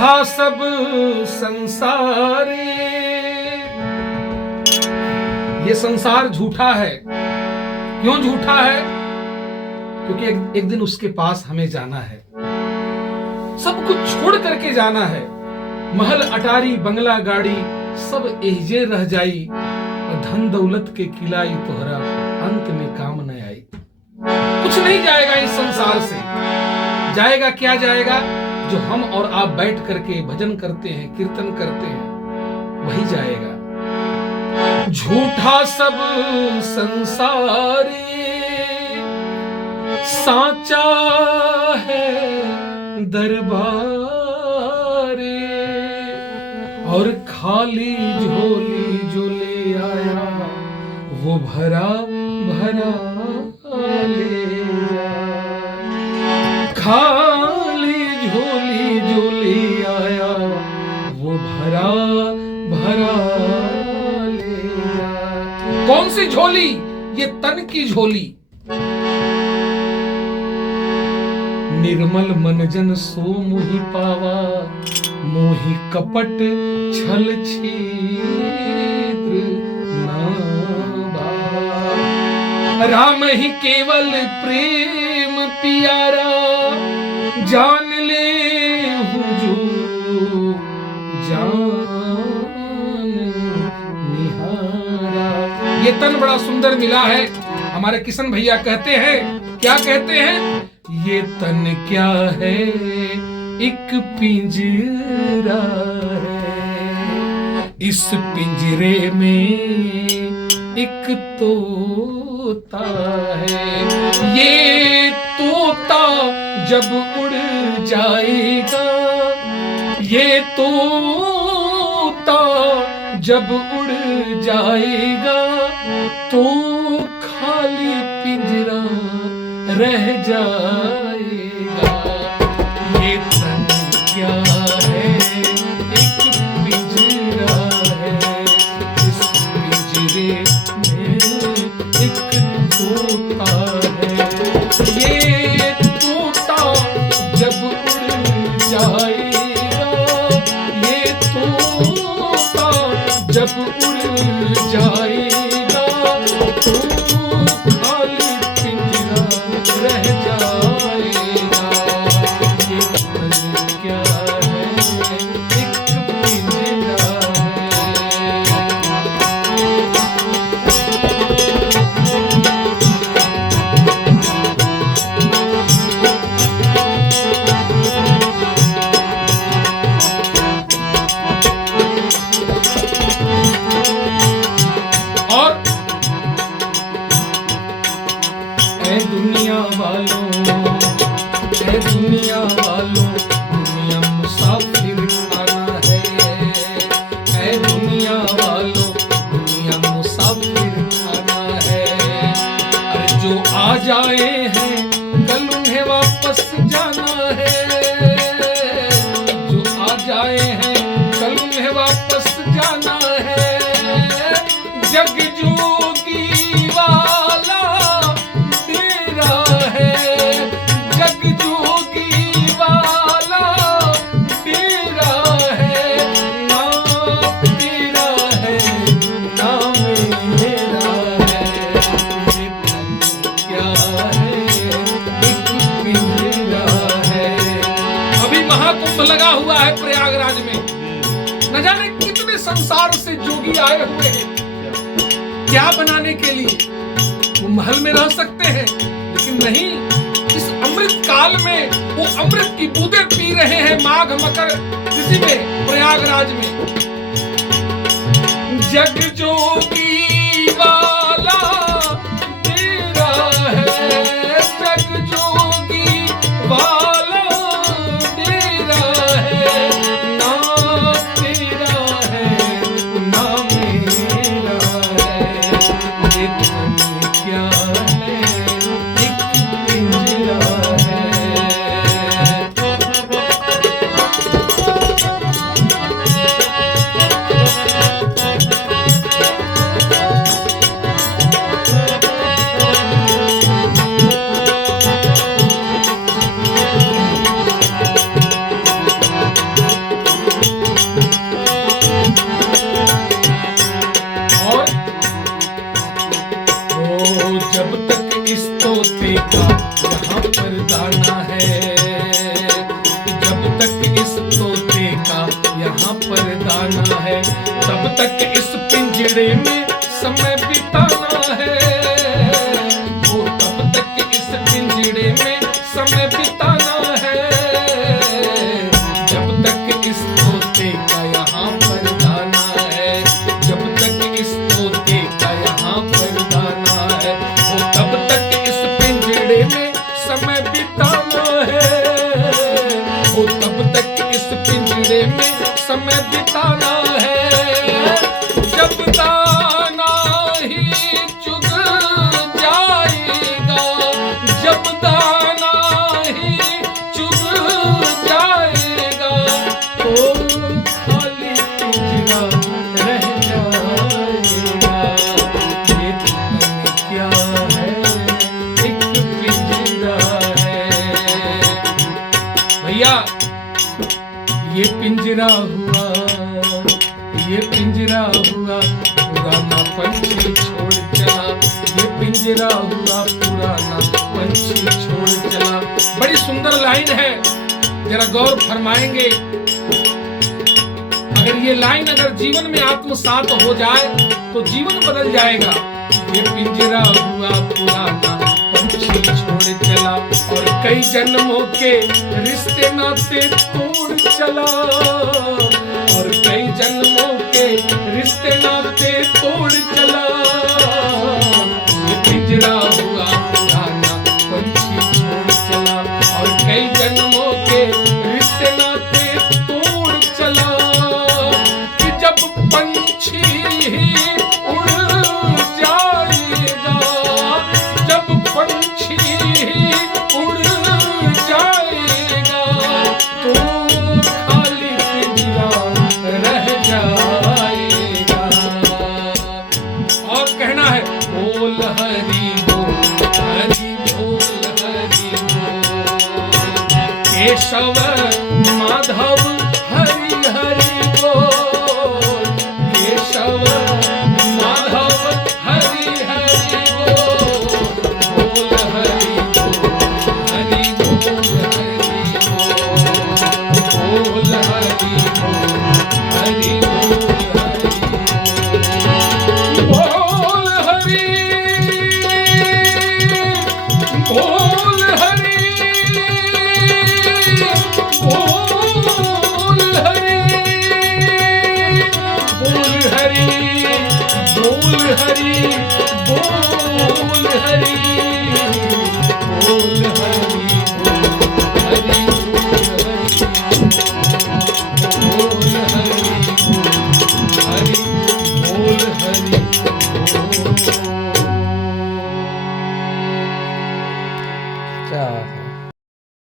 झूठा सब संसारी। ये संसार झूठा है। क्यों झूठा है? क्योंकि एक दिन उसके पास हमें जाना है, सब कुछ छोड़ करके जाना है। महल अटारी बंगला गाड़ी सब एहजे रह जाई, और धन दौलत के किलाई तोहरा अंत में काम न आई। कुछ नहीं जाएगा इस संसार से। जाएगा क्या जाएगा? जो हम और आप बैठ करके भजन करते हैं, कीर्तन करते हैं, वही जाएगा। झूठा सब संसारी, साचा है दरबारे, और खाली झोली जो ले आया वो भरा भरा ले जाए। खाली झोली जो ले आया वो भरा भरा ले जाए। कौन सी झोली? ये तन की झोली। निर्मल मन जन सो मोहि पावा, मोहि कपट छल छिद्र ना भावा। राम ही केवल प्रेम पियारा, जान ले हूँ जो जान निहारा। ये तन बड़ा सुंदर मिला है। हमारे किशन भैया कहते हैं, क्या कहते हैं? ये तन क्या है, एक पिंजरा है, इस पिंजरे में एक तोता है। ये तोता जब उड़ जाएगा, ये तोता जब उड़ जाएगा, तो खाली पिंजरा रह जाएगा। ये तन क्या है, एक पिंजरा है, इस पिंजरे में एक तोता है। ये तोता जब उड़ जाएगा, ये तोता जब उड़ जाएगा, तो खाली पिंजरा रह जाएगा। ये तन क्या है, एक पिंजरा दुनिया वालों, ए दुनिया वालों, दुनिया मुसाफिर खाना है। ए दुनिया वालों, दुनिया मुसाफिर खाना है। अरे जो आ जाए हैं कल उन्हें वापस जाना है। जो आ जाए हैं कल उन्हें वापस जाना है। जग जोगी वाला महाकुंभ लगा हुआ है प्रयागराज में। न जाने कितने संसार से जोगी आए हुए हैं क्या बनाने के लिए। वो महल में रह सकते हैं, लेकिन नहीं, इस अमृत काल में वो अमृत की बूंदें पी रहे हैं माघ मकर किसी में प्रयागराज में। जग जोगी वाला तेरा है, जग जोगी वाला इस तोते का यहाँ पर दाना है, तब तक इस पिंजरे में समय बिताना है। ओ तब तक इस पिंजरे में समय बिताना है, जब तक इस तोते का यहाँ पर दाना है, जब तक इस तोते का यहाँ पर दाना है। ओ तब तक इस पिंजरे में समय बिताना है, ओ तब तक इस पिंजरे में समय बिताना है। जब दाना ही चुग जाएगा, जब दाना ही चुग जाएगा, तो खाली पिंजरा रह जाएगा। ये तन क्या है, एक पिंजरा है। भैया ये पिंजरा हुआ, ये पिंजरा हुआ पुराना पंछी छोड़ चला, ये पिंजरा हुआ पुराना पंछी छोड़ चला। बड़ी सुंदर लाइन है, जरा गौर फरमाएंगे। अगर ये लाइन अगर जीवन में आत्मसात हो जाए तो जीवन बदल जाएगा। ये पिंजरा हुआ पुराना पंछी छोड़ चला, और कई जन्मों के रिश्ते नाते तोड़ चला, और कई जन्मों के रिश्ते नाते तोड़ चला। ये पिंजरा हुआ पुराना पंछी छोड़ चला, और कई जन्मों के रिश्ते नाते तोड़ चला। कि जब पंछी ही उड़ जाएगा, जब पंछी ही उड़ जाएगा, तो खाली पिंजरा रह जाएगा। और कहना है बोल हरि बोल, हरि बोल, हरि बोल, केशव माधव हरि हरि बोल, केशव माधव हरि हरि बोल, बोल हरि बोल, हरि बोल, हरि बोल, बोल हरि बोल, हरि बोल, हरि बोल, हरि बोल, हरि बोल, हरि बोल, हरि बोल, हरि